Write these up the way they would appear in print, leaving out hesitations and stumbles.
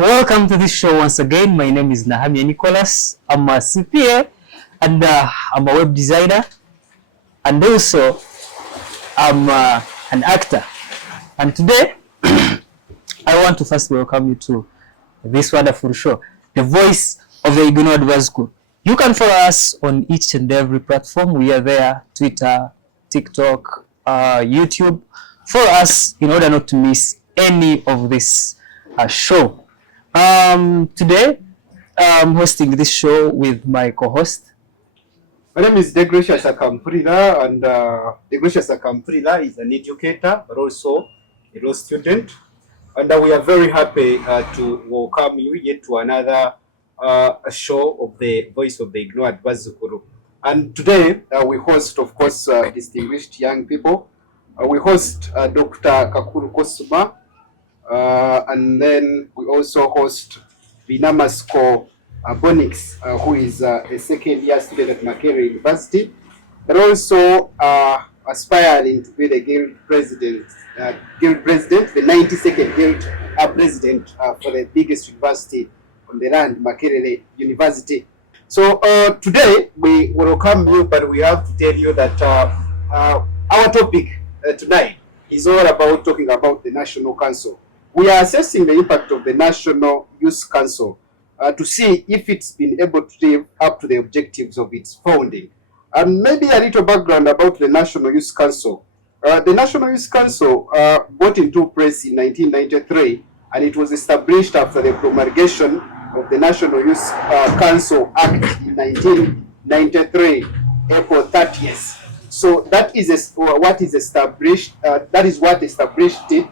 Welcome to this show once again. My name is Nahamia Nicholas. I'm a CPA and I'm a web designer, and also I'm an actor. And today, I want to first welcome you to this wonderful show, The Voice of the Ignored Vasco. You can follow us on each and every platform. We are there: Twitter, TikTok, YouTube. Follow us in order not to miss any of this show. Today, I'm hosting this show with my co-host. My name is Degracious Akamprila, and Degracious Akamprila is an educator, but also a law student. And we are very happy to welcome you yet to another show of the Voice of the Ignored Bazukuru. And today we host, of course, distinguished young people. We host Dr. Kakuru Kosuma, and then we also host Binamasko Bonix, who is a second year student at Makerere University, but also aspiring to be the guild president, the 92nd guild president for the biggest university on the land, Makerere University. So today we welcome you, but we have to tell you that our topic tonight is all about talking about the National Council. We are assessing the impact of the National Youth Council to see if it's been able to live up to the objectives of its founding. And maybe a little background about the National Youth Council. The National Youth Council got into place in 1993, and it was established after the promulgation of the National Youth Council Act in 1993, April 30th. So that is what is established. That is what established it,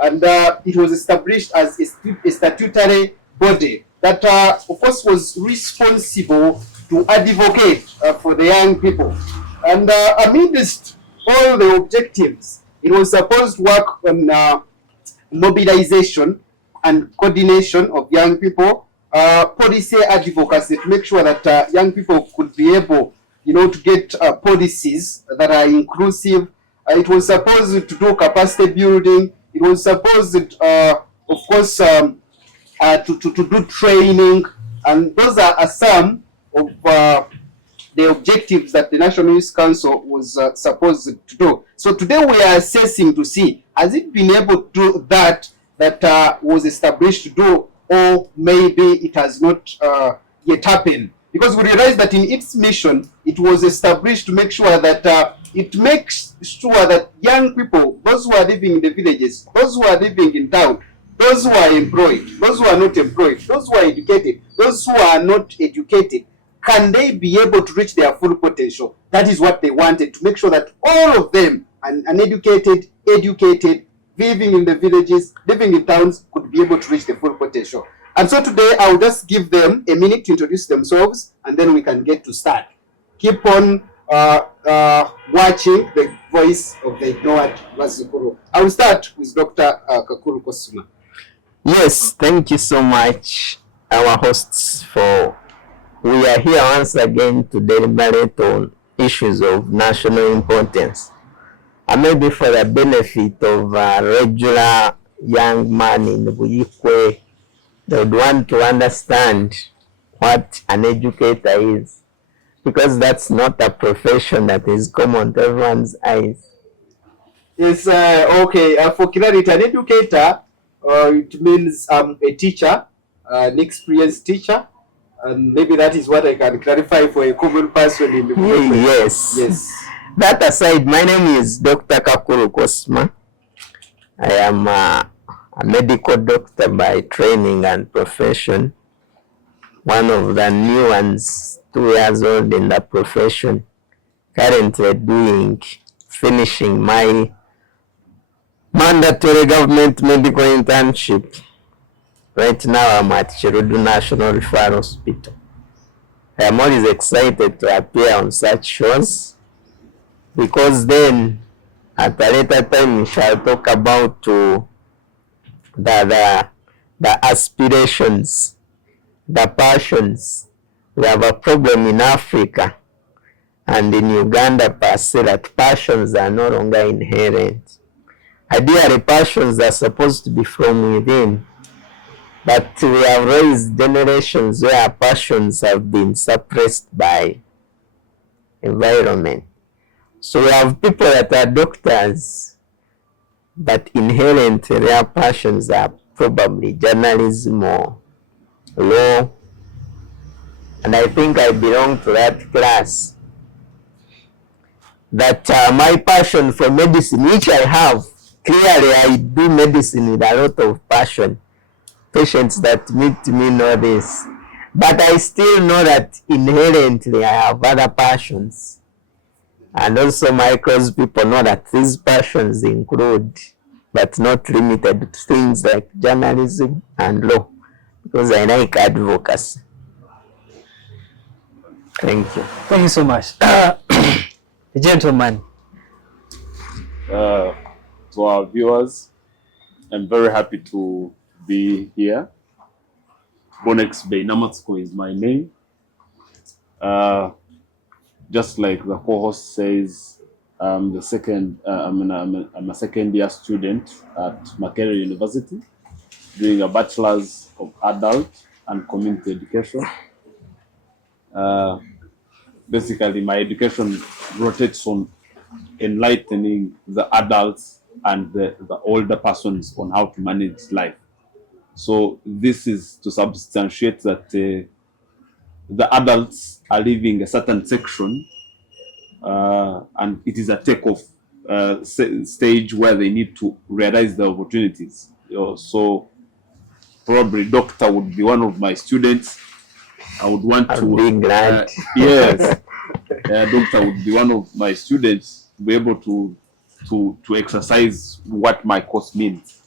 and it was established as a statutory body that, of course, was responsible to advocate for the young people. And amidst all the objectives, it was supposed to work on mobilization and coordination of young people, policy advocacy to make sure that young people could be able, to get policies that are inclusive. It was supposed to do capacity building. It was supposed, of course, to do training, and those are some of the objectives that the National Youth Council was supposed to do. So today we are assessing to see, has it been able to do that was established to do, or maybe it has not yet happened. Because we realize that in its mission, it was established to make sure that it makes sure that young people, those who are living in the villages, those who are living in town, those who are employed, those who are not employed, those who are educated, those who are not educated, can they be able to reach their full potential? That is what they wanted, to make sure that all of them, uneducated, educated, living in the villages, living in towns, could be able to reach the full potential. And so today I'll just give them a minute to introduce themselves, and then we can get to start. Keep on watching the Voice of the Ignored Bazukuru. I will start with Dr. Kakuru Kosuma. Yes, thank you so much, our hosts, we are here once again to deliberate on issues of national importance. And maybe for the benefit of a regular young man in Buyikwe, they would want to understand what an educator is, because that's not a profession that is common to everyone's eyes. Yes, okay. For clarity, an educator, it means a teacher, an experienced teacher, and maybe that is what I can clarify for a common person in the community. Yes. Yes. That aside, my name is Dr. Kakuru Kosuma. I am a medical doctor by training and profession. One of the new ones, 2 years old in the profession. Currently finishing my mandatory government medical internship. Right now I'm at Chirudu National Referral Hospital. I am always excited to appear on such shows, because then at a later time we shall talk about the aspirations, the passions. We have a problem in Africa and in Uganda per se that passions are no longer inherent. Ideally, passions are supposed to be from within. But we have raised generations where passions have been suppressed by environment. So we have people that are doctors, but inherently their passions are probably journalism or law. And I think I belong to that class. That my passion for medicine, which I have, clearly I do medicine with a lot of passion. Patients that meet me know this. But I still know that inherently I have other passions. And also my close people know that these passions include, but not limited to, things like journalism and law, because I like advocacy. Thank you. Thank you so much. The gentleman. To our viewers, I'm very happy to be here. Bonex Bay Namatsko is my name. Just like the co-host says, I'm a second year student at Makerere University, doing a bachelor's of adult and community education. Basically, my education rotates on enlightening the adults and the older persons on how to manage life. So this is to substantiate that the adults are leaving a certain section and it is a takeoff stage where they need to realize the opportunities. So probably doctor would be one of my students. I would want to yes, doctor would be one of my students to be able to exercise what my course means.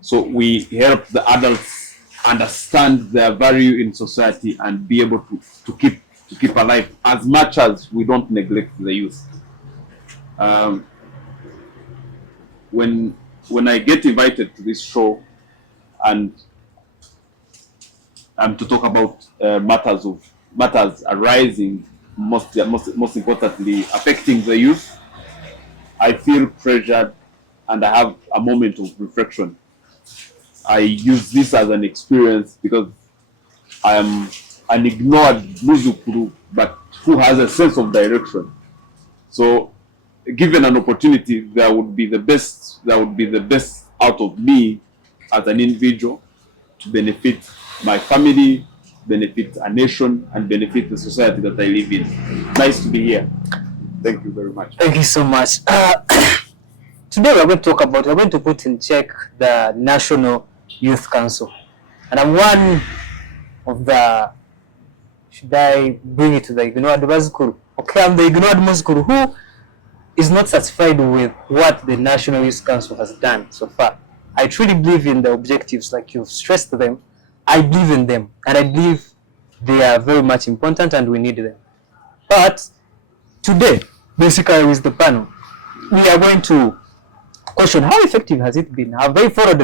So we help the adults understand their value in society and be able to keep alive, as much as we don't neglect the youth. When I get invited to this show and to talk about matters arising, most importantly affecting the youth, I feel pressured and I have a moment of reflection. I use this as an experience because I am an ignored Muzukuru, but who has a sense of direction. So given an opportunity, there would be the best out of me as an individual to benefit my family, benefit a nation, and benefit the society that I live in. Nice to be here. Thank you very much. Thank you so much. Today we're going to put in check the National Youth Council. And I'm one of the, should I bring it to the ignored Muzukuru? Okay, I'm the ignored Muzukuru who is not satisfied with what the National Youth Council has done so far. I truly believe in the objectives, like you've stressed them. I believe in them, and I believe they are very much important and we need them. But today, basically with the panel, we are going to question how effective has it been? Have they followed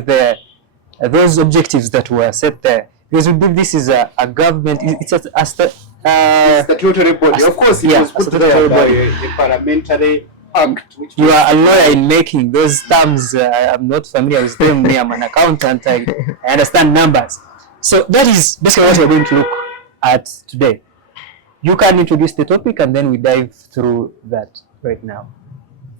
those objectives that were set there? Because we believe this is a government, it's a statutory body. Of course, it was put together by a parliamentary act. Which you are a lawyer in making those terms. I'm not familiar with them. I'm an accountant. I understand numbers. So that is basically what we're going to look at today. You can introduce the topic and then we dive through that right now.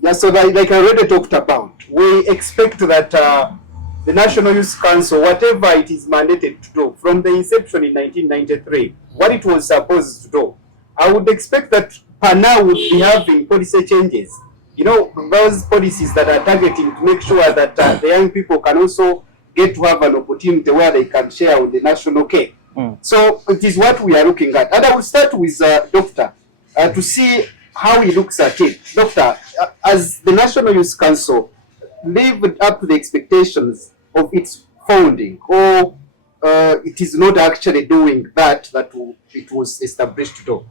Yeah, so like I already talked about, we expect that the National Youth Council, whatever it is mandated to do, from the inception in 1993, what it was supposed to do, I would expect that PANA would be having policy changes. You know, those policies that are targeting to make sure that the young people can also get to have an opportunity where they can share with the national cake. So it is what we are looking at. And I will start with Doctor to see how he looks at it. Doctor, as the National Youth Council lived up to the expectations of its founding, or it is not actually doing that it was established to do?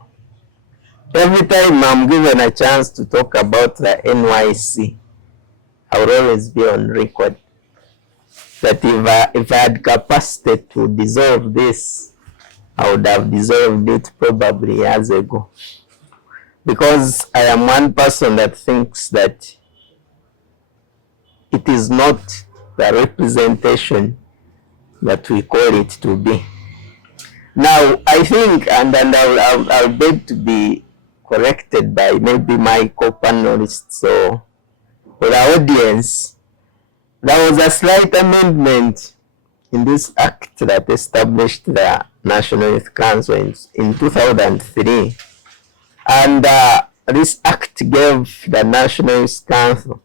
Every time I'm given a chance to talk about the NYC, I will always be on record that if I had capacity to dissolve this, I would have dissolved it probably years ago. Because I am one person that thinks that it is not the representation that we call it to be. Now, I think, and I'll beg to be corrected by maybe my co-panelists or the audience, there was a slight amendment in this act that established the National Youth Council in 2003. And this act gave the National Youth Council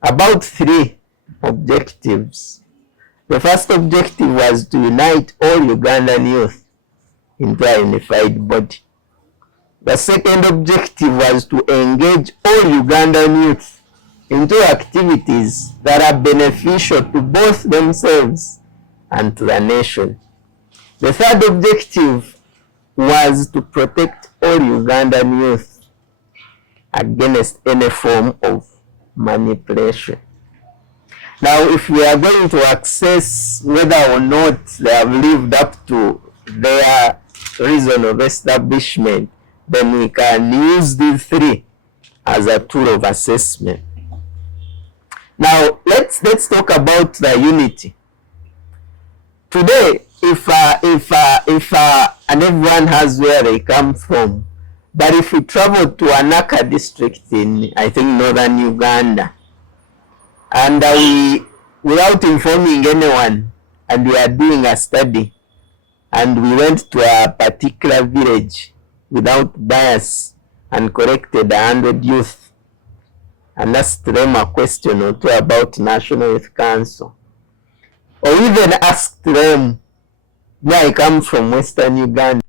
about 3 objectives. The first objective was to unite all Ugandan youth into a unified body. The second objective was to engage all Ugandan youth into activities that are beneficial to both themselves and to the nation. The third objective was to protect all Ugandan youth against any form of manipulation. Now, if we are going to assess whether or not they have lived up to their reason of establishment, then we can use these 3 as a tool of assessment. Now, let's talk about the unity. Today, if and everyone has where they come from, but if we travel to Anaka district in, I think, northern Uganda, and we, without informing anyone, and we are doing a study, and we went to a particular village without bias and collected 100 youth and asked them a question or 2 about National Youth Council, or even asked them where I come from, Western Uganda.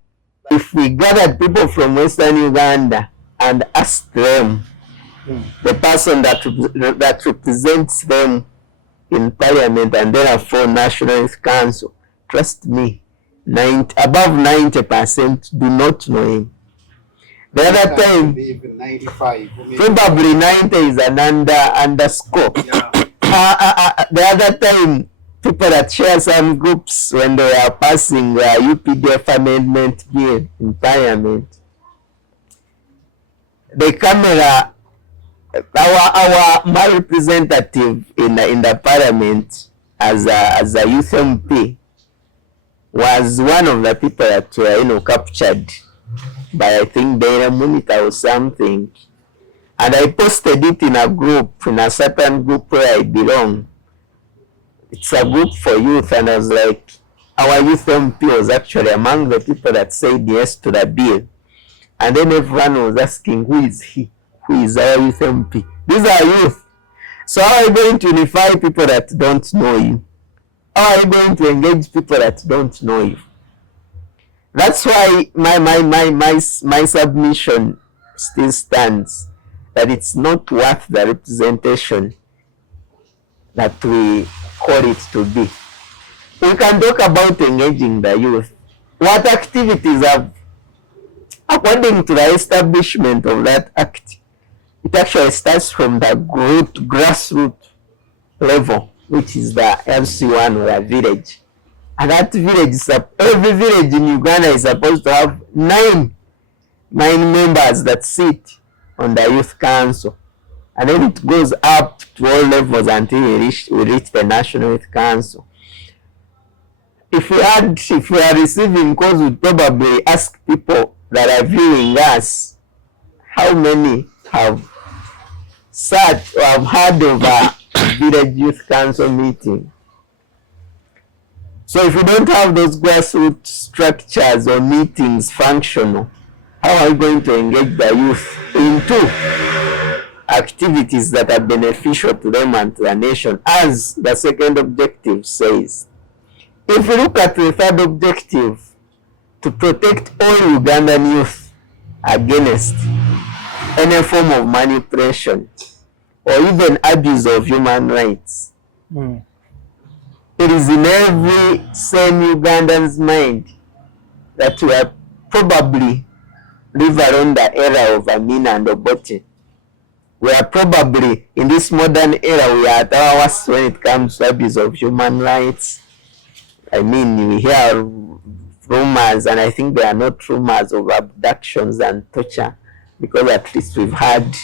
If we gathered people from Western Uganda and asked them, the person that represents them in Parliament and therefore National Youth Council, trust me, above 90% do not know him. The other time, 95, probably 90 is an underscore. Yeah. The other time, people that share some groups when they are passing the UPDF amendment bill in Parliament, the camera, our my representative in the Parliament as a youth MP was one of the people that were captured by, I think, Daily Monitor or something, and I posted it in a group, in a certain group where I belong. It's a group for youth, and I was like, our youth MP was actually among the people that said yes to the bill. And then everyone was asking, who is he? Who is our youth MP? These are youth. So how are you going to unify people that don't know you? How are you going to engage people that don't know you? That's why my submission still stands, that it's not worth the representation that we call it to be. We can talk about engaging the youth. What activities have, according to the establishment of that act, it actually starts from the grassroots level, which is the LC1 or a village. And that village, every village in Uganda is supposed to have 9 members that sit on the youth council. And then it goes up to all levels until we reach the National Youth Council. If we are receiving calls, we'd probably ask people that are viewing us, how many have sat or have heard of a village youth council meeting? So if we don't have those grassroots structures or meetings functional, how are we going to engage the youth into activities that are beneficial to them and to the nation, as the second objective says? If we look at the third objective, to protect all Ugandan youth against any form of manipulation or even abuse of human rights, it is in every sane Ugandan's mind that we are probably live around the era of Amina and Obote. We are probably, in this modern era, we are at our worst when it comes to abuse of human rights. I mean, we hear rumors, and I think they are not rumors, of abductions and torture, because at least we've had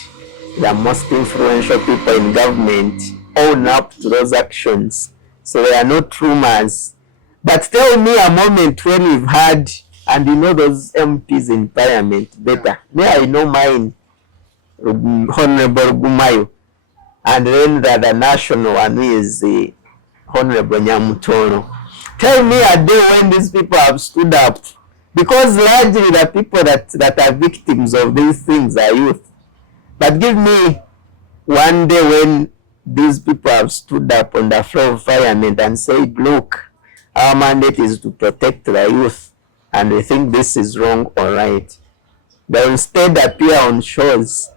the most influential people in government own up to those actions So they are not rumors. But tell me a moment when we've had, and you know those MPs in parliament better. Me, I know mine, Honorable Gumayo, and then the national one is the Honorable Nyamutono. Tell me a day when these people have stood up, because largely the people that are victims of these things are youth. But give me one day when these people have stood up on the floor of parliament and said, look, our mandate is to protect the youth, and we think this is wrong or right. They instead appear on shows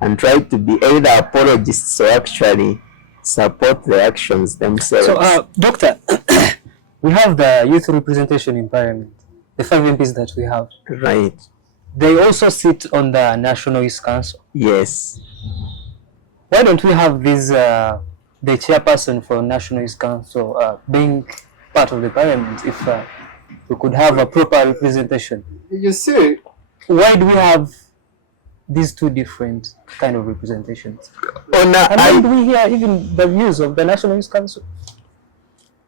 and try to be either apologists or actually support the actions themselves. So, Doctor, we have the youth representation in Parliament, the 5 MPs that we have. Right. They also sit on the National Youth Council. Yes. Why don't we have this, the chairperson for National Youth Council being part of the Parliament, if we could have a proper representation? You see, Why do we have these two different kind of representations? On And why do we hear even the views of the National Youth Council?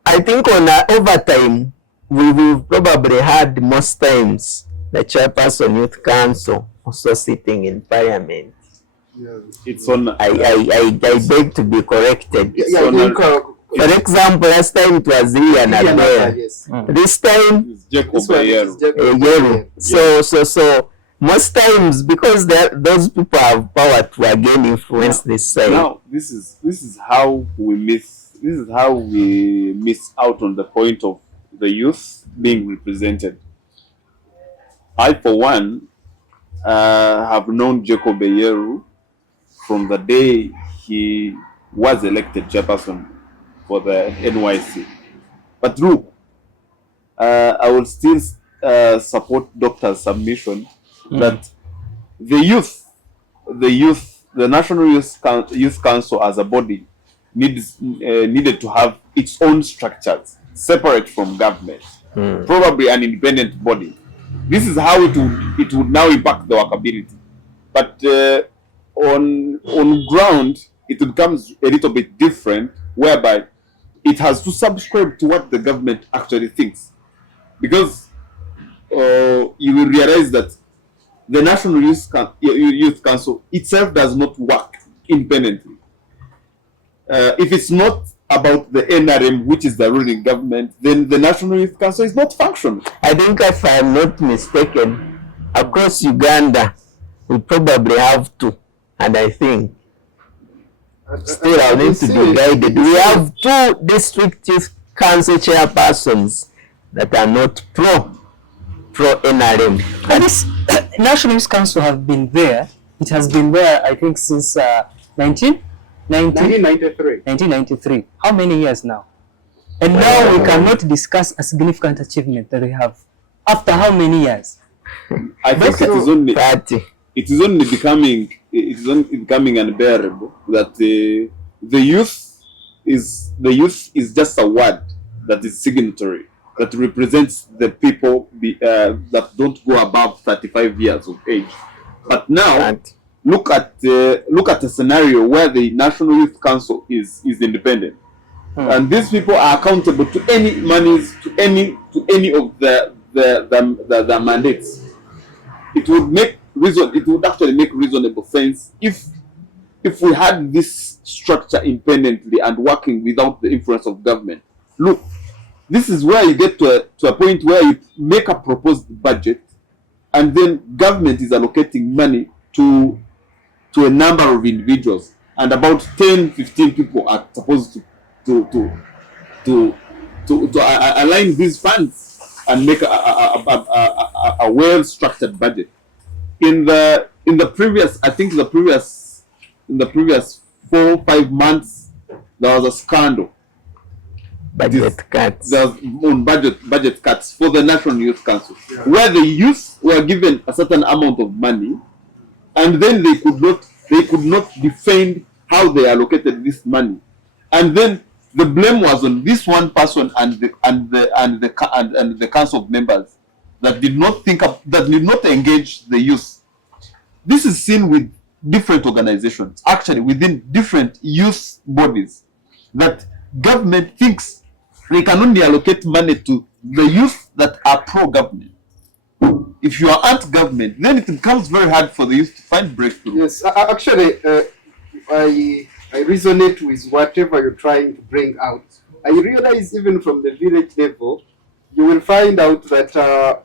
I think over time, we've probably had most times the chairperson youth council also sitting in parliament. It's on. I beg to be corrected. yeah, So I think, For example, last time it was Ian Albert. yes. This time, It's Jacob This one is Bayero. Jacob Yero. Bayero. So most times, because those people have power to again influence this side. Now, this is how we miss. This is how we miss out on the point of the youth being represented. I, for one, have known Jacob Bayero from the day he was elected chairperson for the NYC. But look, I will still support Doctor's submission that the National Youth Council as a body needed to have its own structures separate from government, probably an independent body. This is how it would now impact the workability. But on ground, it becomes a little bit different, whereby it has to subscribe to what the government actually thinks, because you will realize that the National Youth Council itself does not work independently. If it's not about the NRM, which is the ruling government, then the National Youth Council is not functional. I think, if I'm not mistaken, across Uganda, we probably have two, and I think still I'll need to be guided. We have 2 district youth council chairpersons that are not pro NRM. And this National Youth Council have been there. It has been there, I think, since 1993. How many years now? And now we cannot discuss a significant achievement that we have. After how many years? I think it is only becoming unbearable that the youth is just a word that is signatory, that represents the people that don't go above 35 years of age. But now look at a scenario where the National Youth Council is independent, and these people are accountable to any monies, to any of the mandates. It would actually make reasonable sense if we had this structure independently and working without the influence of government. Look, this is where you get to a point where you make a proposed budget, and then government is allocating money to a number of individuals, and about 10-15 people are supposed to align these funds and make a well-structured budget. In the previous 4-5 months, there was a scandal. Budget cuts. There was on budget cuts for the National Youth Council, where the youth were given a certain amount of money, and then they could not defend how they allocated this money, and then the blame was on this one person and the council of members that did not engage the youth. This is seen with different organizations, actually within different youth bodies, that government thinks they can only allocate money to the youth that are pro-government. If you are anti-government, then it becomes very hard for the youth to find breakthrough. Yes, actually, I resonate with whatever you're trying to bring out. I realize even from the village level, you will find out that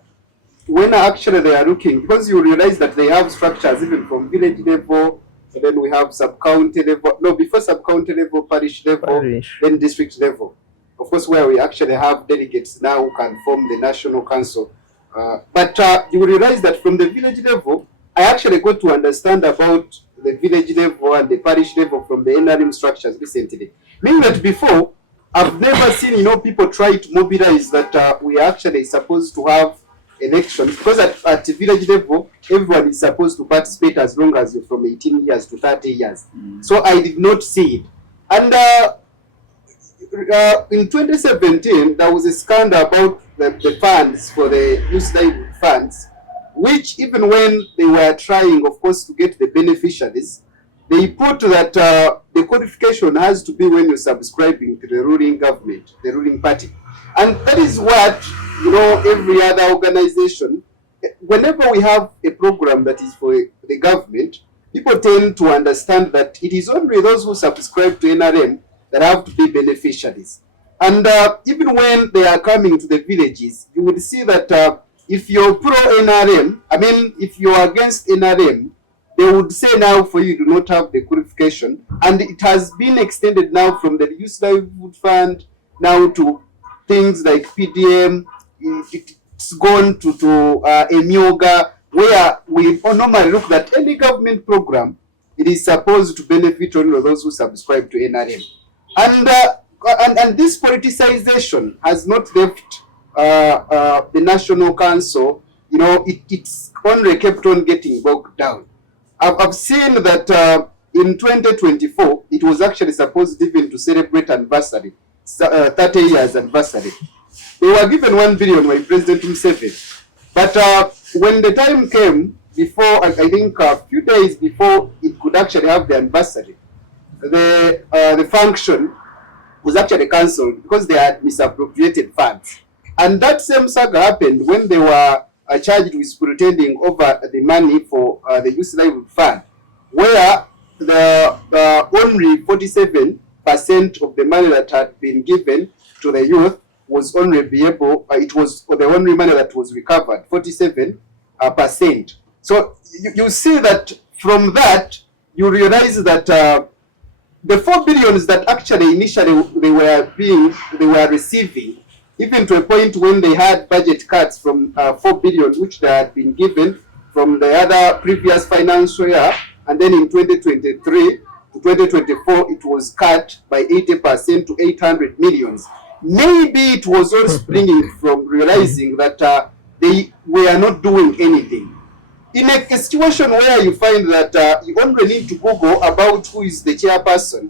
when actually they are looking, because you realize that they have structures even from village level, and then we have sub-county level, no, before sub-county level, parish level, then district level. Of course, where we actually have delegates now who can form the national council. But you will realize that from the village level, I actually got to understand about the village level and the parish level from the NRM structures recently. Meaning that before, I've never seen, people try to mobilize that we are actually supposed to have elections, because at the village level, everyone is supposed to participate as long as you're from 18 years to 30 years. So I did not see it. And in 2017, there was a scandal about the funds for the youth livelihood funds, which even when they were trying, of course, to get the beneficiaries, they put that the qualification has to be when you're subscribing to the ruling government, the ruling party. And that is what, every other organization, whenever we have a program that is for the government, people tend to understand that it is only those who subscribe to NRM that have to be beneficiaries. And even when they are coming to the villages, you will see that if you're pro-NRM, if you're against NRM, they would say now for you do not have the qualification. And it has been extended now from the Youth Livelihood Fund now to things like PDM. It's gone to EMIOGA, where we normally look at any government program, it is supposed to benefit only those who subscribe to NRM. And this politicization has not left the National Council. It's only kept on getting bogged down. I've seen that in 2024, it was actually supposed even to celebrate anniversary, 30 years anniversary. They were given 1 billion by President Museveni. But when the time came, before, I think a few days before it could actually have the anniversary, the function was actually cancelled because they had misappropriated funds. And that same saga happened when they were charged with pretending over the money for the Youth Livelihood Fund, where the only 47% of the money that had been given to the youth was only it was the only money that was recovered, 47%. So you see that from that, you realize that the 4 billions that actually initially they were receiving, even to a point when they had budget cuts from 4 billion, which they had been given from the other previous financial year, and then in 2023 to 2024, it was cut by 80% to 800 millions. Maybe it was all springing from realizing that they were not doing anything. In a situation where you find that you only need to Google about who is the chairperson,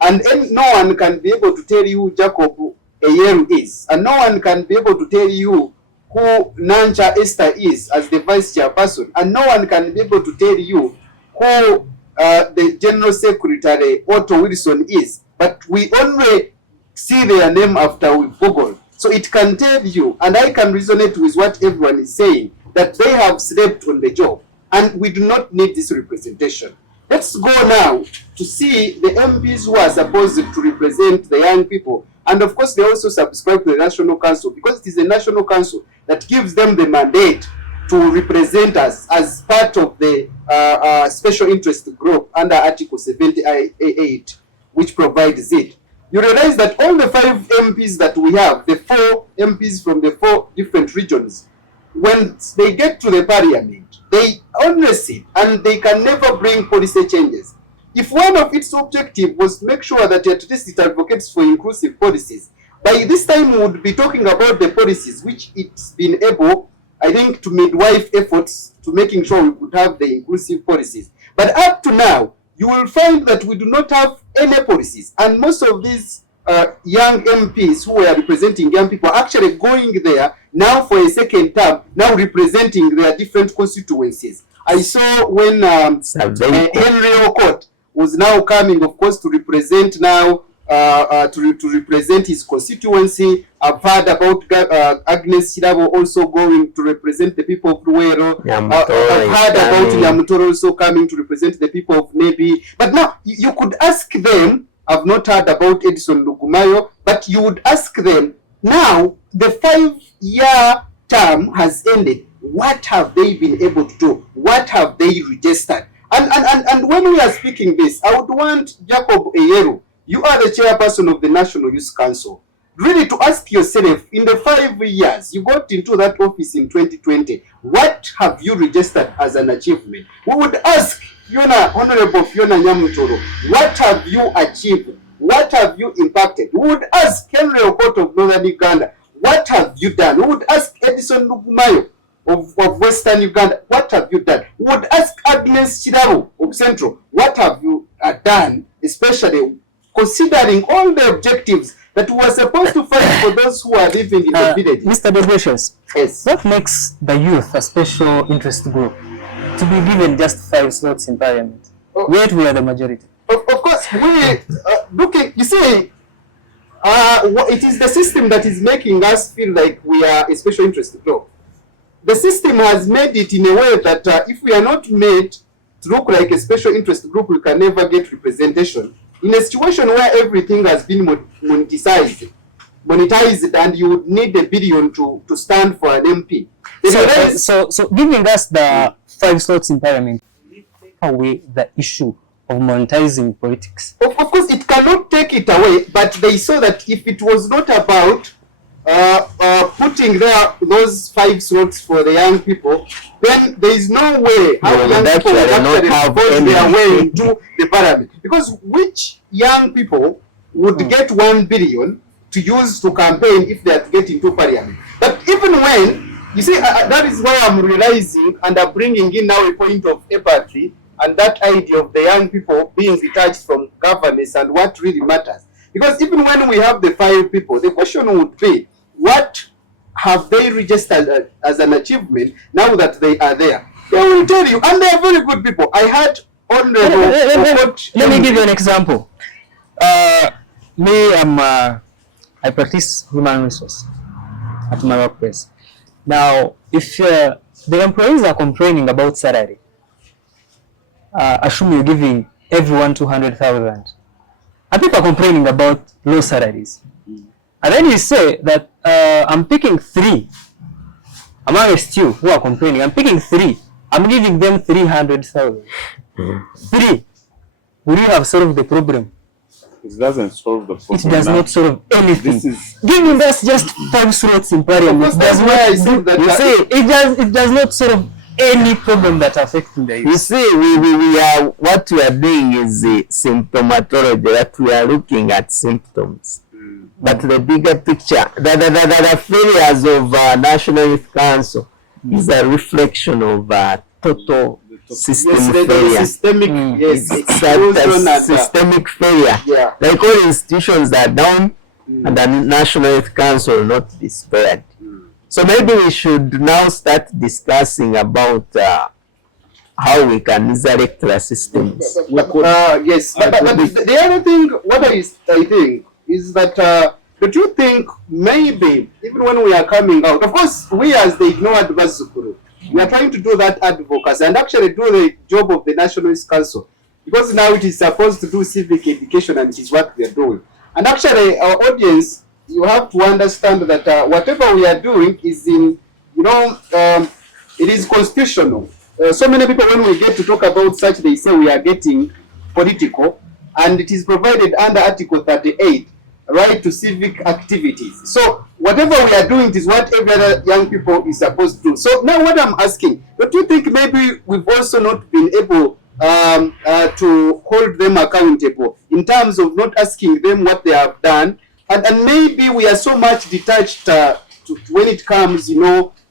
and no one can be able to tell you who Jacob Eyeru is, and no one can be able to tell you who Nancha Esther is as the vice chairperson, and no one can be able to tell you who the general secretary Otto Wilson is, but we only see their name after we Google. So it can tell you, and I can resonate with what everyone is saying, that they have slept on the job, and we do not need this representation. Let's go now to see the MPs who are supposed to represent the young people. And of course, they also subscribe to the National Council, because it is the National Council that gives them the mandate to represent us as part of the special interest group under Article 78, which provides it. You realize that all the 5 MPs that we have, the 4 MPs from the 4 different regions, when they get to the parliament, they only sit and they can never bring policy changes. If one of its objectives was to make sure that at least it advocates for inclusive policies, by this time we would be talking about the policies which it's been able, I think, to midwife efforts to making sure we could have the inclusive policies. But up to now, you will find that we do not have any policies. And most of these young MPs who were representing young people are actually going there now for a second term, now representing their different constituencies. I saw when Henry Okot was now coming, of course, to represent now to represent his constituency. I've heard about Agnes Chirabo also going to represent the people of Luwero. I've heard about Nyamutoro also coming to represent the people of Nebi. But now, you could ask them, I've not heard about Edison Lugumayo, but you would ask them, now the 5-year term has ended. What have they been able to do? What have they registered? And when we are speaking this, I would want Jacob Eyeru, you are the chairperson of the National Youth Council, really to ask yourself, in the 5 years, you got into that office in 2020, what have you registered as an achievement? We would ask Honorable Fiona Nyamutoro, what have you achieved? What have you impacted? We would ask Henry Okot of Northern Uganda, what have you done? We would ask Edison Lugumayo of Western Uganda, what have you done? We would ask Agnes Chirabo of Central, what have you done, especially considering all the objectives that we were supposed to fight for those who are living in the village. Mr. Degratius, Yes. what makes the youth a special interest group to be given just 5 slots in parliament? Yet we are the majority. Of course, we looking. You see, it is the system that is making us feel like we are a special interest group. The system has made it in a way that if we are not made to look like a special interest group, we can never get representation. In a situation where everything has been monetized, and you would need $1 billion to stand for an MP. So giving us the 5 slots in parliament, we take away the issue of monetizing politics. Of course, it cannot take it away, but they saw that if it was not about putting there those 5 slots for the young people, then there is no way how young people will actually force their way into the parliament. Because which young people would get 1 billion to use to campaign if they are to get into parliament? But even when, you see, that is why I'm realizing and I'm bringing in now a point of empathy and that idea of the young people being detached from governance and what really matters. Because even when we have the 5 people, the question would be, what have they registered as an achievement now that they are there? They will tell you, and they are very good people. I had Let me give you an example. I practice human resource at my workplace. Now, if the employees are complaining about salary, assume you're giving everyone 200,000, and people are complaining about low salaries. And then you say that I'm picking 3 amongst you who are complaining. I'm picking 3. I'm giving them 300,000. 3. Will you have solved the problem? It doesn't solve the problem. It does not solve anything. This is Giving us just 5 slots in parliament does not. It does not solve any problem that affects the youth. You see, we are, what we are doing is the symptomatology, that we are looking at symptoms. But the bigger picture, the failures of National Youth Council is a reflection of total system failure. Systemic, Systemic failure. Yeah. Like all institutions are down, and the National Youth Council will not be spared. So maybe we should now start discussing about how we can resurrect the systems. Yes, but the other thing, what I think is that do you think maybe even when we are coming out, of course we as the ignored Bazukuru, we are trying to do that advocacy and actually do the job of the National Youth Council, because now it is supposed to do civic education and it is what we are doing. And actually our audience, you have to understand that whatever we are doing is in, it is constitutional. So many people, when we get to talk about such, they say we are getting political, and it is provided under Article 38, right to civic activities. So whatever we are doing is what every other young people is supposed to do. So now what I'm asking, don't you think maybe we've also not been able to hold them accountable in terms of not asking them what they have done? And maybe we are so much detached when it comes,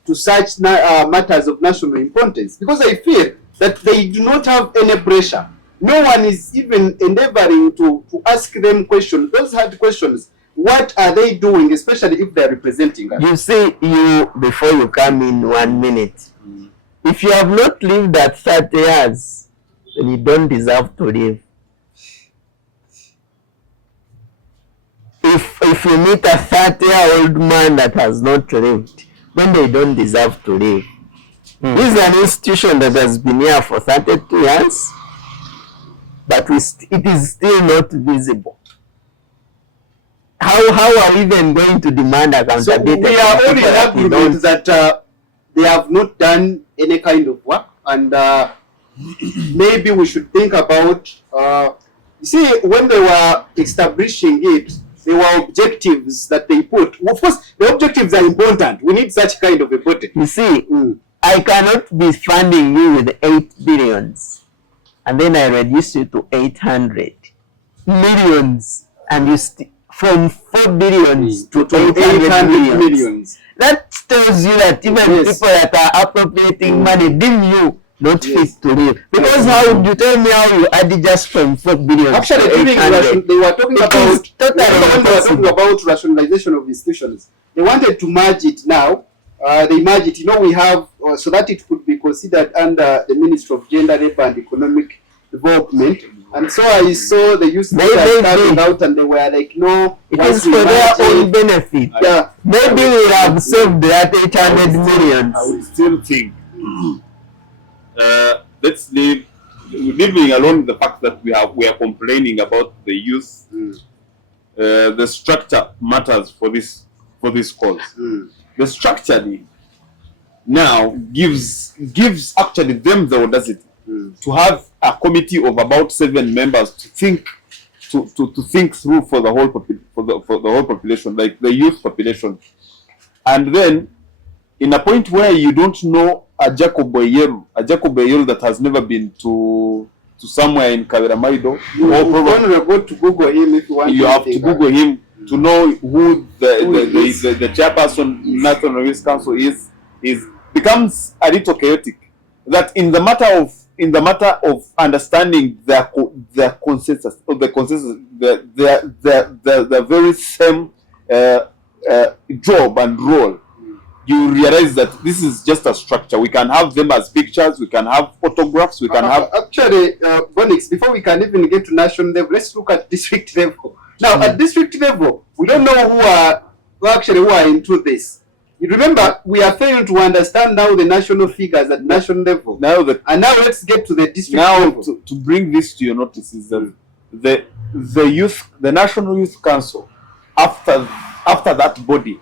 to such matters of national importance. Because I feel that they do not have any pressure. No one is even endeavoring to ask them questions, those hard questions. What are they doing, especially if they are representing us? You see, before you come in 1 minute, if you have not lived at 30 years, then you don't deserve to live. if you meet a 30-year-old man that has not lived, then they don't deserve to live. This is an institution that has been here for 32 years, but it is still not visible. How are we then going to demand So accountability? we are all in agreement that they have not done any kind of work, and maybe we should think about, you see, when they were establishing it, there were objectives that they put. Of course, the objectives are important. We need such kind of a body. You see, I cannot be funding you with 8 billions and then I reduce you to 800 millions and you from 4 billions to 800 millions. That tells you that even people that are appropriating money deem you not fit to live. Because how would you tell me how you add just from 4 billion Actually, to during 800? they were talking about totally they were talking about rationalization of institutions. They wanted to merge it now. They merge it. You know, we have so that it could be considered under the Ministry of Gender, Labour and Economic Development. And so I saw the youth coming out and they were like, no, it is for their own benefit. Yeah. Maybe we have saved that 800 millions. I would still think let's leaving alone the fact that we are complaining about the youth. The structure matters for this cause. The structure now gives actually them the audacity to have a committee of about 7 members to think through for the whole whole population, like the youth population, and then in a point where you don't know a Jacob Boyeru that has never been to somewhere in Kaviramaido, You go to Google him if you want. you have to Google him to know who the chairperson National Youth Council is becomes a little chaotic. That in the matter of understanding the consensus of the very same job and role, you realize that this is just a structure. We can have them as pictures, we can have photographs, we can have actually Bonix, before we can even get to national level, let's look at district level. Now at district level, we don't know who are into this. You remember, we are failing to understand now the national figures at national level. And now let's get to the district level. To bring this to your notice is that the National Youth Council, after that body,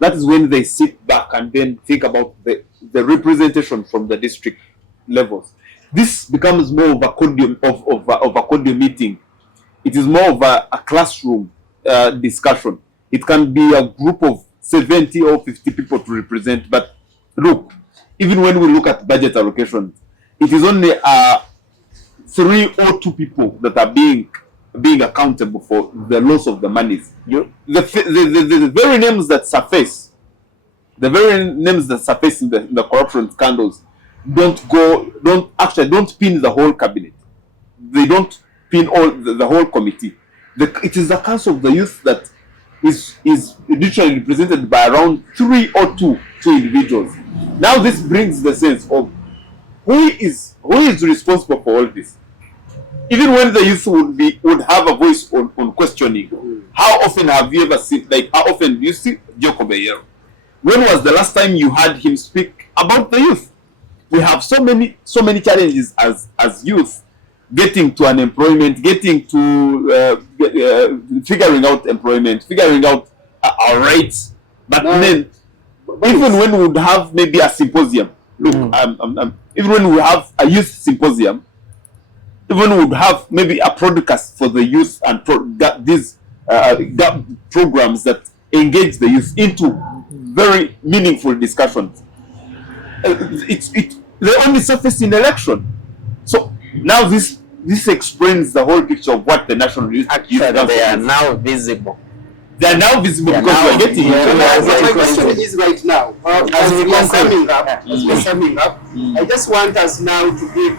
that is when they sit back and then think about the representation from the district levels. This becomes more of a cordial meeting. It is more of a classroom discussion. It can be a group of 70 or 50 people to represent. But look, even when we look at budget allocations, it is only 3 or 2 people that are being accountable for the loss of the monies. The very names that surface, in the corruption scandals, don't pin the whole cabinet. They don't pin all the whole committee. It is the Council of the Youth that is literally represented by around 3 or 2 individuals. Now this brings the sense of who is responsible for all this. Even when the youth would have a voice on questioning, how often have you ever seen, how often do you see Jacob Boyeru? When was the last time you heard him speak about the youth? We have so many challenges as youth, getting to unemployment, getting to figuring out employment, figuring out our rights. But then, even when we would have maybe a symposium, even when we have a youth symposium, even we would have maybe a broadcast for the youth and these programs that engage the youth into very meaningful discussions. They only surface in election. So now this explains the whole picture of what the National Youth Actually, they are now visible. They are now visible because we are getting My question is right now, as we are summing up, I just want us now to give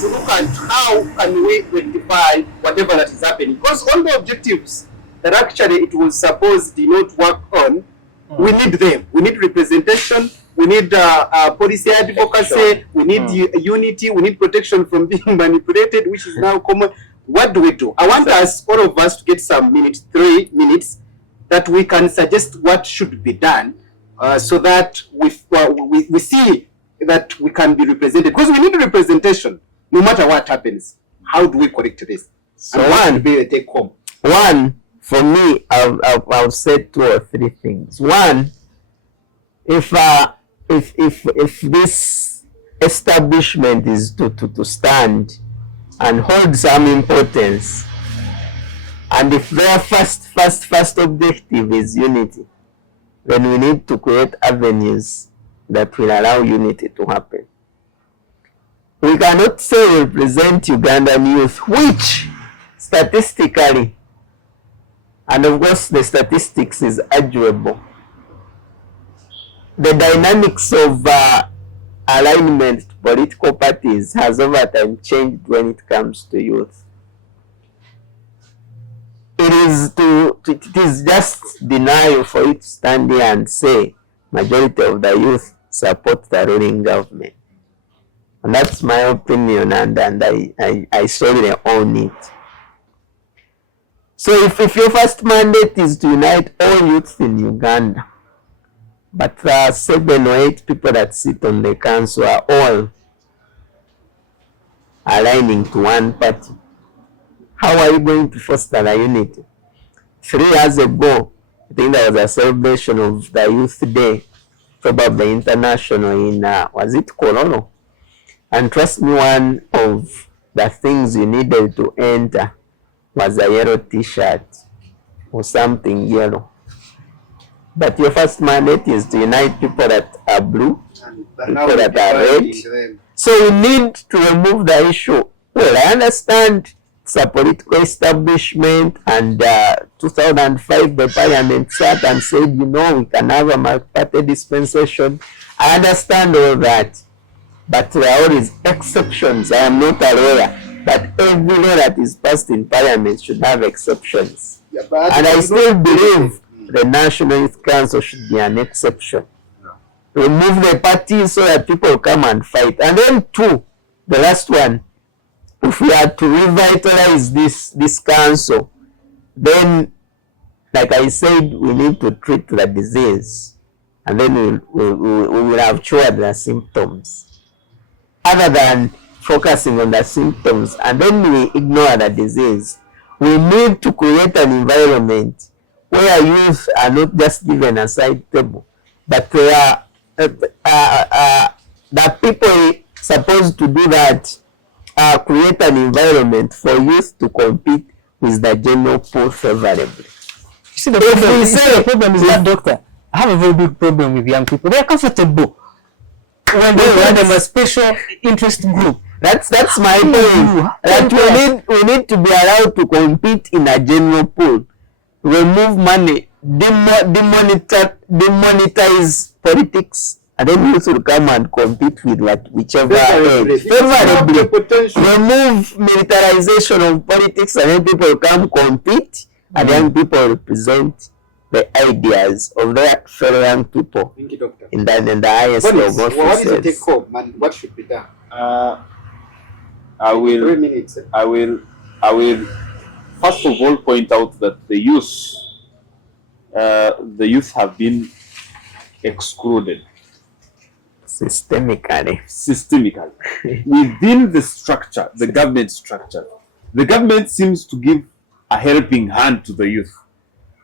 to look at how can we rectify whatever that is happening. Because all the objectives that actually it was supposed not work on, we need them. We need representation. We need policy advocacy. We need unity. We need protection from being manipulated, which is now common. what do we do? I want us, all of us, to get some minutes, 3 minutes, that we can suggest what should be done, so that we see that we can be represented, because we need representation no matter what happens. How do we correct this? So and what one, should be the take home? One, for me, I'll say 2 or 3 things. One, if this establishment is to stand and hold some importance, and if their first objective is unity, then we need to create avenues that will allow unity to happen. We cannot say we represent Ugandan youth, which statistically, and of course the statistics is arguable, the dynamics of alignment to political parties has over time changed when it comes to youth. It is just denial for you to stand here and say majority of the youth support the ruling government. And that's my opinion, and I solely own it. So if your first mandate is to unite all youths in Uganda, but 7 or 8 people that sit on the council are all aligning to one party, how are you going to foster the unity? 3 years ago, I think there was a celebration of the Youth Day, probably international, in, was it Kololo? And trust me, one of the things you needed to enter was a yellow t-shirt or something yellow. But your first mandate is to unite people that are blue, people that are red. So we need to remove the issue. Well, I understand it's a political establishment, and 2005 the parliament sat and said, you know, we can have a multi-party dispensation. I understand all that, but there are always exceptions. I am not a lawyer, but every law that is passed in parliament should have exceptions. Yeah, and I still believe the National Youth Council should be an exception. Remove the parties so that people come and fight. And then 2, the last one, if we are to revitalize this council, then, like I said, we need to treat the disease, and then we will have cured the symptoms. Other than focusing on the symptoms and then we ignore the disease, we need to create an environment where youth are not just given a side table, but they are the people supposed to do that create an environment for youth to compete with the general pool favorably. You see, the problem is that, doctor, I have a very big problem with young people. They are comfortable when they want them a special interest group. That's my point. That we need to be allowed to compete in a general pool. Remove money, demonetize politics, and then youth will come and compete with whichever favorably. Remove militarization of politics, and then people come compete, and young people represent the ideas of their fellow young people. Thank you, Doctor. In the highest of offices. What is the take home, and what should be done? I will 3 minutes. I will first of all point out that the youth have been excluded systemically within the structure, the government structure. The government seems to give a helping hand to the youth,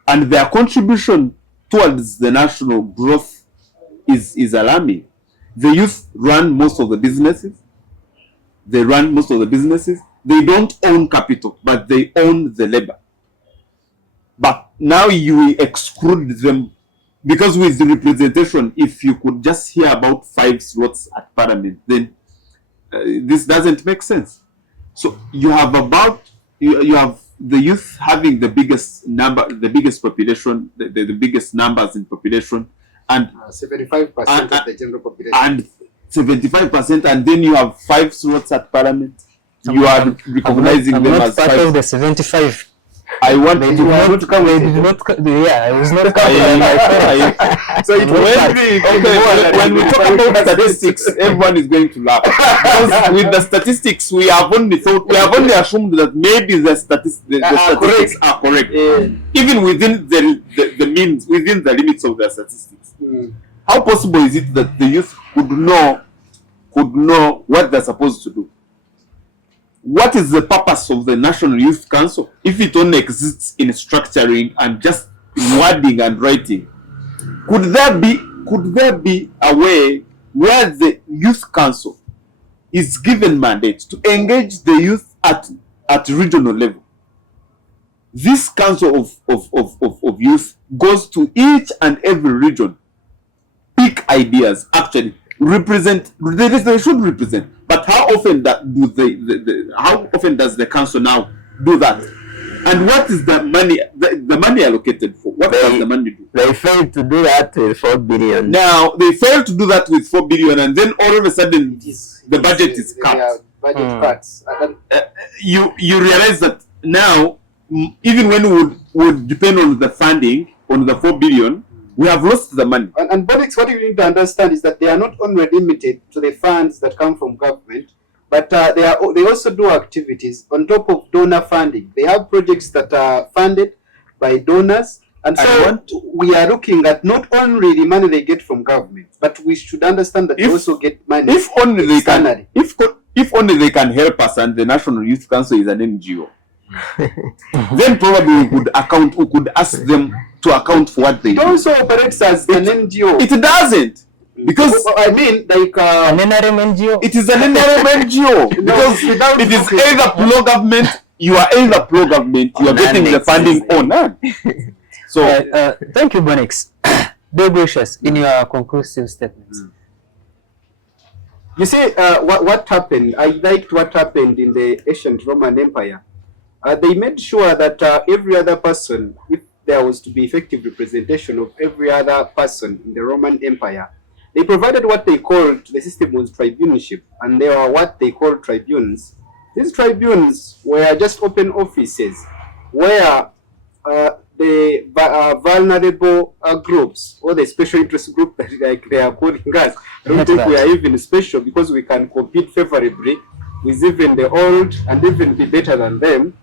and their contribution towards the national growth is alarming. The youth run most of the businesses. They don't own capital, but they own the labor. But now you exclude them, because with the representation, if you could just hear about 5 slots at parliament, then this doesn't make sense. So you have you have the youth having the biggest number, the biggest population, the biggest numbers in population, and 75% of the general population. And 75%, and then you have 5 slots at parliament. You are recognizing them as part of the 75. I want They to did are not not coming. They did not. Yeah, I was not coming. So it won't be. Okay, when we talk about statistics, everyone is going to laugh. Because with the statistics, we have only assumed that maybe the statistics are correct. Even within the means, within the limits of the statistics. How possible is it that the youth could know what they're supposed to do? What is the purpose of the National Youth Council if it only exists in structuring and just in wording and writing? Could there be a way where the Youth Council is given mandate to engage the youth at regional level? This council of youth goes to each and every region, pick ideas, actually represent. They should represent. But how often how often does the council now do that? And what is the money allocated for? What does the money do? They failed to do that with 4 billion. Now they failed to do that with 4 billion, and then all of a sudden the budget is cut. Yeah, budget cuts. You realize that now, even when we would depend on the funding, on the 4 billion, we have lost the money. And Bonix, what you need to understand is that they are not only limited to the funds that come from government, but they also do activities on top of donor funding. They have projects that are funded by donors, and so we are looking at not only the money they get from government, but we should understand that they also get money. If only they can, if only they can help us, and the National Youth Council is an NGO, then probably we could ask them to account for what they do. It also operates as an NGO. It doesn't. Because I mean, like an NRM NGO. it is an NRM NGO. Because it is either pro-government, you are either pro-government, you are getting the funding or none. So thank you, Bonix. Be gracious in your conclusive statements. You see, what happened, I liked what happened in the ancient Roman Empire. They made sure that every other person, if there was to be effective representation of every other person in the Roman Empire, they provided what they called, the system was tribuneship, and they were what they called tribunes. These tribunes were just open offices where the vulnerable groups, or the special interest group that like they are calling us, I don't think we are even special because we can compete favorably with even the old and even be better than them.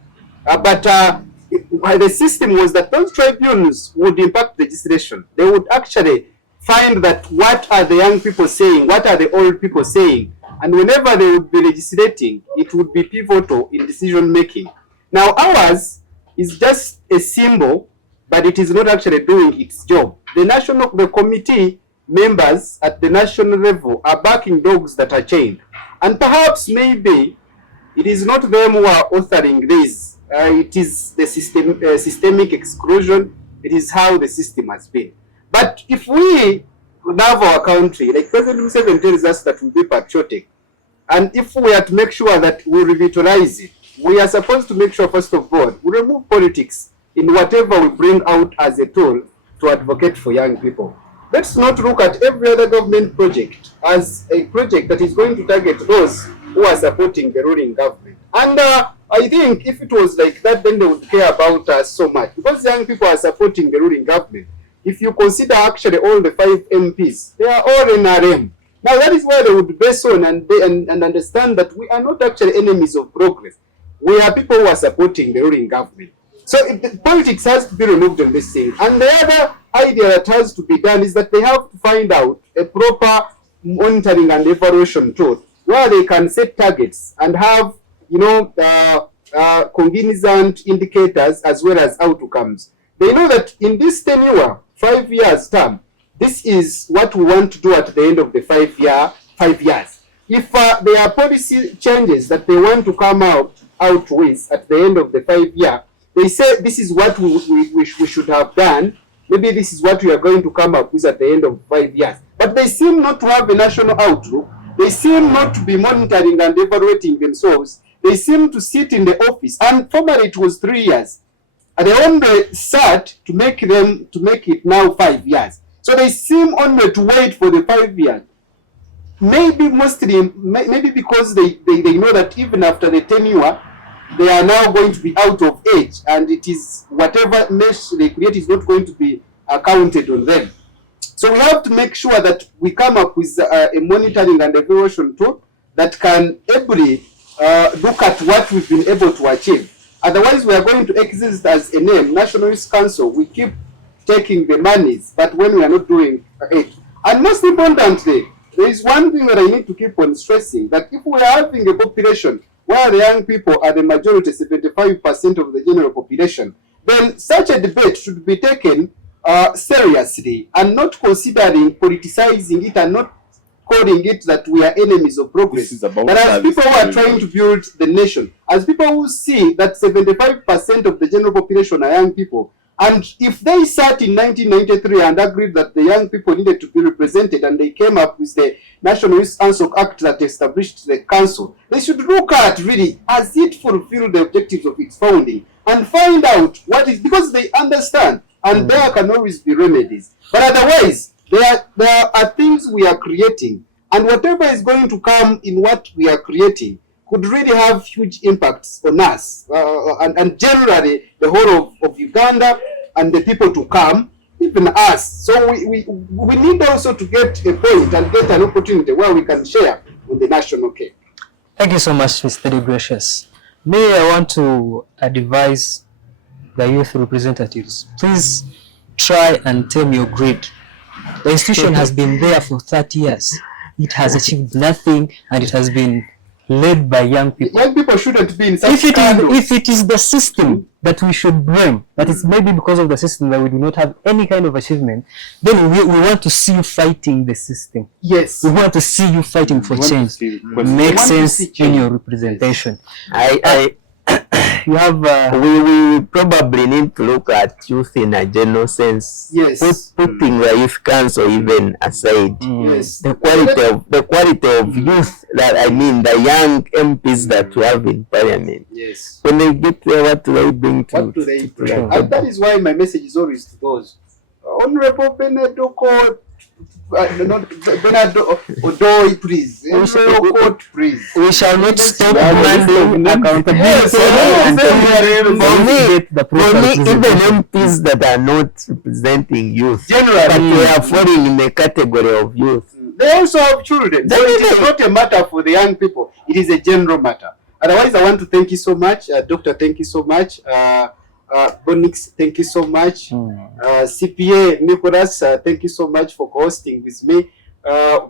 But the system was that those tribunes would impact legislation. They would actually find that what are the young people saying, what are the old people saying, and whenever they would be legislating, it would be pivotal in decision making. Now ours is just a symbol, but it is not actually doing its job. The committee members at the national level are backing dogs that are chained, and perhaps maybe it is not them who are authoring this. It is the systemic exclusion. It is how the system has been. But if we love our country, like President Museveni tells us that we'll be patriotic, and if we are to make sure that we revitalize it, we are supposed to make sure, first of all, we remove politics in whatever we bring out as a tool to advocate for young people. Let's not look at every other government project as a project that is going to target those who are supporting the ruling government. And I think if it was like that, then they would care about us so much, because young people are supporting the ruling government. If you consider actually all the 5 MPs, they are all NRM. Now that is where they would base on and understand that we are not actually enemies of progress. We are people who are supporting the ruling government. So politics has to be removed on this thing. And the other idea that has to be done is that they have to find out a proper monitoring and evaluation tool where they can set targets and have, cognizant indicators as well as outcomes. They know that in this tenure, 5 years term, this is what we want to do at the end of the 5 years. If there are policy changes that they want to come out with at the end of the 5 year, they say this is what we should have done. Maybe this is what we are going to come up with at the end of 5 years. But they seem not to have a national outlook. They seem not to be monitoring and evaluating themselves. They seem to sit in the office, and formerly it was 3 years. And they only sat to make it now 5 years. So they seem only to wait for the 5 years. Maybe because they know that even after the tenure, they are now going to be out of age, and it is whatever mesh they create is not going to be counted on them. So we have to make sure that we come up with a monitoring and evaluation tool that can ably look at what we've been able to achieve. Otherwise, we are going to exist as a name, National Youth Council. We keep taking the monies, but when we are not doing it. And most importantly, there is one thing that I need to keep on stressing, that if we are having a population where the young people are the majority, 75% of the general population, then such a debate should be taken seriously and not considering politicizing it and not calling it that we are enemies of progress. But as people who are trying to build the nation, as people who see that 75% of the general population are young people, and if they sat in 1993 and agreed that the young people needed to be represented and they came up with the National Youth Council Act that established the council, they should look at really, has it fulfilled the objectives of its founding, and find out what is, because they understand, and there can always be remedies. But otherwise, there are things we are creating, and whatever is going to come in what we are creating could really have huge impacts on us, and generally the whole of Uganda and the people to come, even us. So we need also to get a point and get an opportunity where we can share on the national cake. Thank you so much, Mr. DeGracious. May I want to advise the youth representatives, please try and tame your greed. The institution has been there for 30 years. It has achieved nothing, and it has been led by young people. Young people shouldn't be in such if it is the system that we should blame, that it's maybe because of the system that we do not have any kind of achievement, then we want to see you fighting the system. Yes. We want to see you fighting for change. Make sense in your representation. You have we probably need to look at youth in a general sense. Yes. Putting the youth council even aside. Yes. The quality of youth, that I mean the young MPs that we have in parliament. Yes. When they get there, what do they bring to? What do they bring? And that is why my message is always to those. Honorable Benedoko, Benado Odoi, please. Court, please. We shall not stop demanding accountability For me, even MPs that are not representing youth, generally, but they are falling in the category of youth. They also have children. So it is not a matter for the young people. It is a general matter. Otherwise, I want to thank you so much. Doctor, thank you so much. Bonix, thank you so much. CPA Nicholas, thank you so much for hosting with me.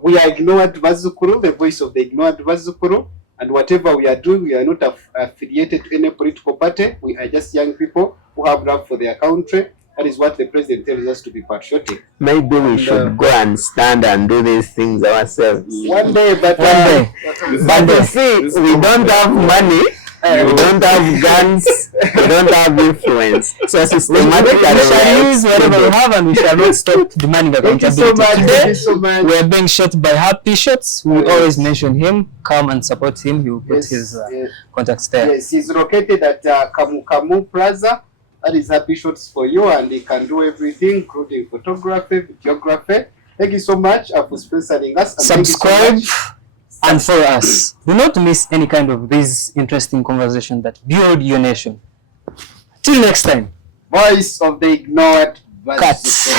We are Ignored Vazukuru, the voice of the Ignored Vazukuru, and whatever we are doing, we are not affiliated to any political party. We are just young people who have love for their country. That is what the president tells us, to be patriotic. Maybe we should go and stand and do these things ourselves. One day, but you see, we don't have money. We don't have guns, we don't have influence. So systematically, we shall use whatever we have, and we shall not stop demanding accountability. Thank you so much. We are being shot by Happy Shots. We always mention him. Come and support him. He will put his contacts there. Yes, he's located at Kamu Plaza. That is Happy Shots for you, and he can do everything, including photography, videography. Thank you so much for sponsoring us. And subscribe and follow us. Do not miss any kind of these interesting conversations that build your nation. Till next time. Voice of the Ignored. Cuts.